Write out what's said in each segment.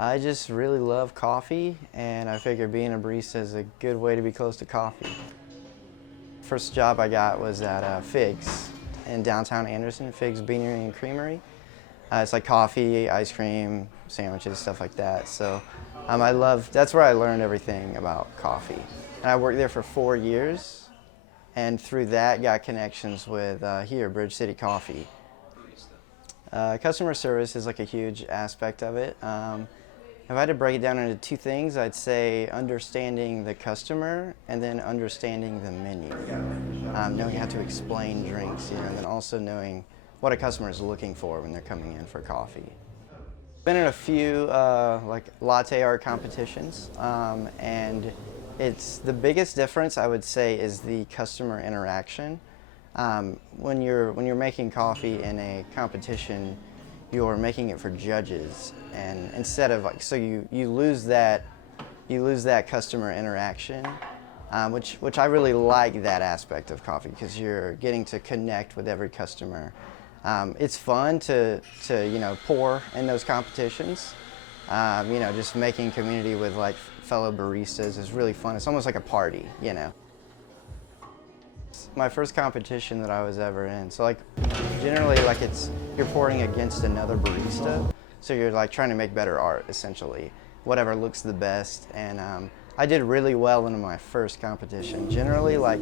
I just really love coffee, and I figured being a barista is a good way to be close to coffee. First job I got was at Figs in downtown Anderson, Figs Beanery and Creamery. It's like coffee, ice cream, sandwiches, stuff like that. So that's where I learned everything about coffee. And I worked there for 4 years, and through that got connections with here, Bridge City Coffee. Customer service is like a huge aspect of it. If I had to break it down into two things, I'd say understanding the customer and then understanding the menu. Knowing how to explain drinks, and then also knowing what a customer is looking for when they're coming in for coffee. Been in a few like latte art competitions, and it's the biggest difference I would say is the customer interaction. When you're making coffee in a competition, you're making it for judges, and instead of like, so you lose that customer interaction, which I really like that aspect of coffee, because you're getting to connect with every customer. It's fun to pour in those competitions. Just making community with like fellow baristas is really fun. It's almost like a party. My first competition that I was ever in. So like generally like you're pouring against another barista. So you're like trying to make better art essentially. Whatever looks the best. And I did really well in my first competition. Generally like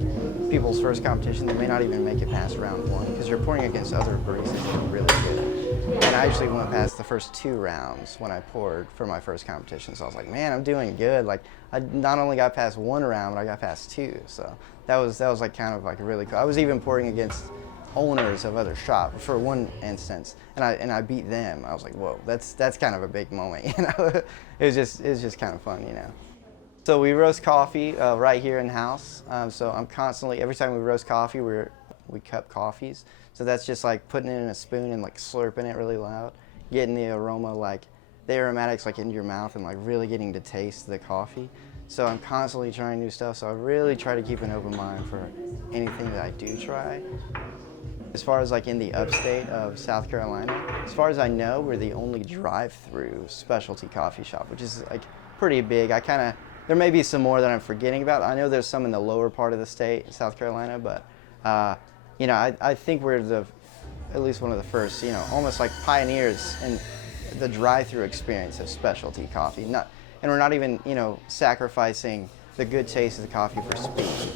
people's first competition, they may not even make it past round one because you're pouring against other baristas who are really good. And I actually went past the first 2 rounds when I poured for my first competition. So I was like, man, I'm doing good. Like I not only got past 1 round, but I got past 2. So that was like kind of like really cool. I was even pouring against owners of other shops for one instance, and I beat them. I was like, whoa, that's kind of a big moment. It was just kind of fun. So we roast coffee right here in house. So I'm constantly, every time we roast coffee, we cup coffees. So that's just like putting it in a spoon and like slurping it really loud, getting the aroma, like the aromatics like into your mouth and like really getting to taste the coffee. So I'm constantly trying new stuff. So I really try to keep an open mind for anything that I do try. As far as like in the upstate of South Carolina, as far as I know, we're the only drive-through specialty coffee shop, which is like pretty big. There may be some more that I'm forgetting about. I know there's some in the lower part of the state, South Carolina, but I think we're at least one of the first, almost like pioneers in the drive-through experience of specialty coffee. And we're not even, sacrificing the good taste of the coffee for speed.